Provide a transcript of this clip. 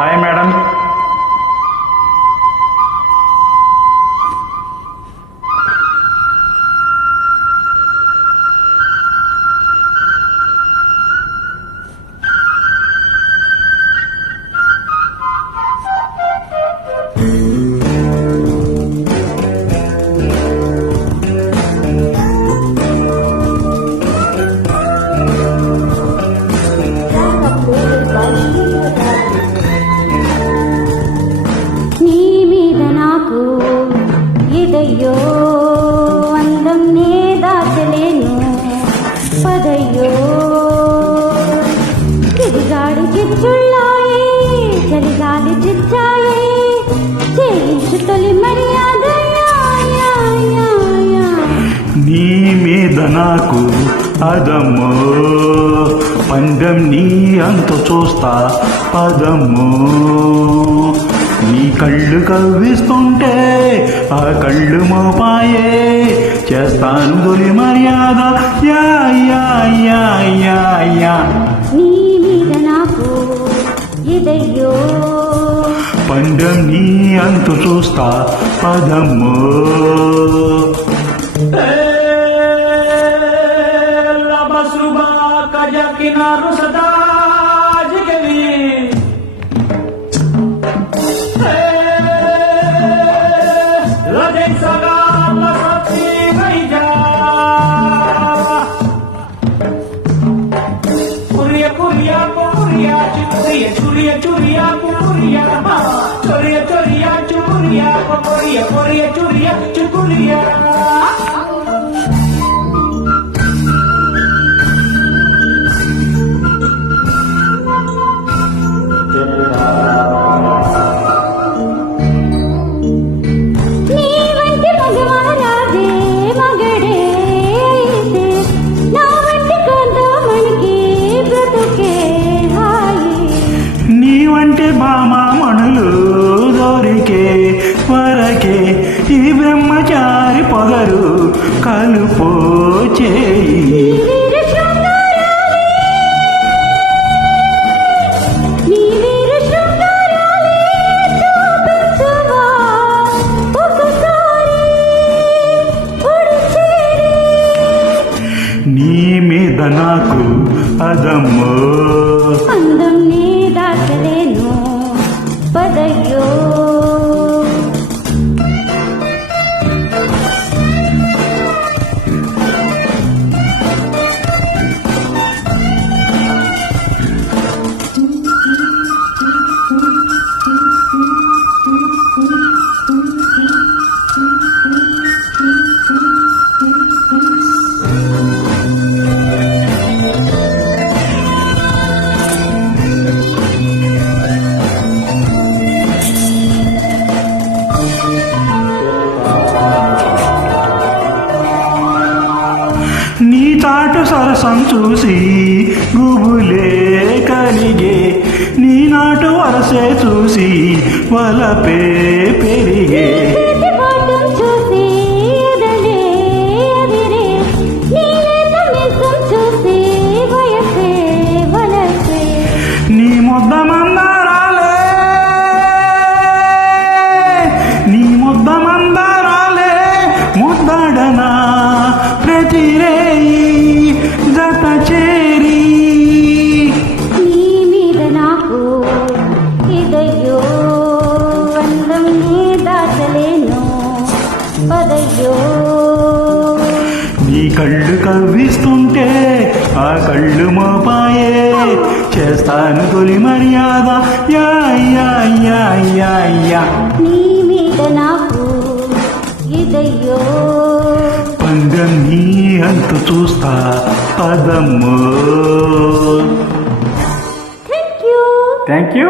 Hi madam. అయ్యో అందం నే దాచలేను పదయ్యో తిరిగాడు చిచ్చుళ్ళాయి చలిగాలి చిచ్చాయి చేయించు తొలి మర్యాద నీ మీద నాకు అదమ్మో పందెం నీ అంత చూస్తా పదమ్మో నీ కళ్ళు కవ్విస్తుంటే ఆ కళ్ళు మోపాయే చేస్తాను తొలి మర్యాద yeah yeah yeah yeah yeah నీ మీద నాకు ఇదయ్యో పందెం నీ అంత చూస్తా పదమ్మో किनारों सदा जिगली रजन सगा मसती नहीं जा पुरिया पुरिया पुरिया चुरिया चुरिया चुरिया पुरिया चुरिया चुरिया चुरिया पुरिया पुरिया चुरिया चुरिया వరకే ఈ బ్రహ్మచారి పొగరు కలుపో చేయి నీ మీద నాకు అదమ్మో అందం నీ దాచలేను పదయ్యో నీ తాటు సరసం చూసి గుబులే కలిగే నీ నాటు వరసే చూసి వలపే పెరిగే నీ ముద్ద మందారాలే నీ ముద్ద మందారాలే ముద్దడనా ప్రతిరేయి జత చేరి నీ మీద నాకు ఇదయ్యో అందం నీ దాచలేను పదయ్యో నీ కళ్ళు కవ్విస్తుంటే ఆ కళ్ళు మోపాయే చేస్తాను తొలి మర్యాద yeah yeah yeah yeah yeah నీ మీద నాకు ఇదయ్యో పందెం నీ అంత చూస్తా పదమ్మో థ్యాంక్ యూ థ్యాంక్ యూ